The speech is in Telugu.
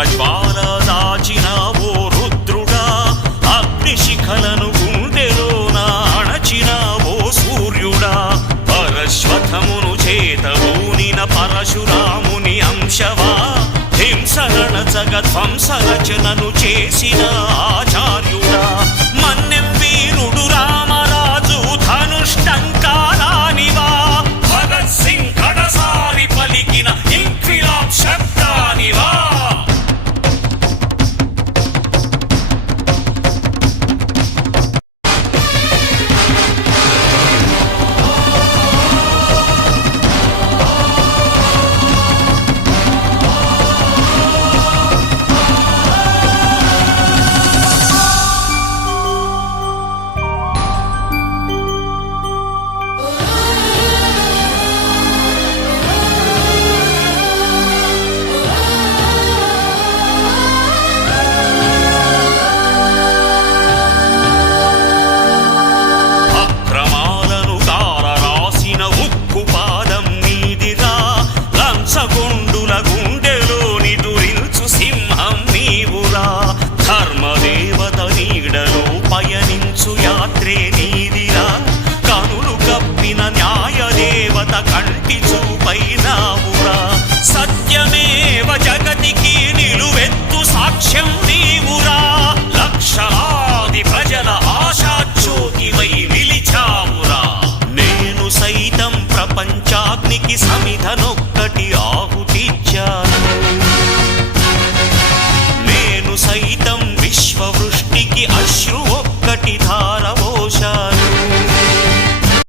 ఉగ్రజ్వాల దాచిన ఓ రుద్రుడా, అగ్నిశిఖలను గుండెలోన అణచిన ఓ సూర్యుడా, పరశ్వథమును చేతబూనిన పరశురాముని అంశవా, హింసరణచగ ధ్వంసరచనను చేసిన ఆచార్యుడా, మన్నెం వీరుడు రామరాజు ధనుష్టంకారానివా, భగత్ సింగ్ కడసారి పలికిన ఇంక్విలాబ్ శబ్దానివా. గుండుల గుండెలోని దురించు సింహం నీవురా, ధర్మదేవత నీడలో పయనించు యాత్రే నీదిరా, కనులు కప్పిన న్యాయదేవత కంటి చూపైనావురా, సత్యమేవ జగతికి నిలువెత్తు సాక్ష్యం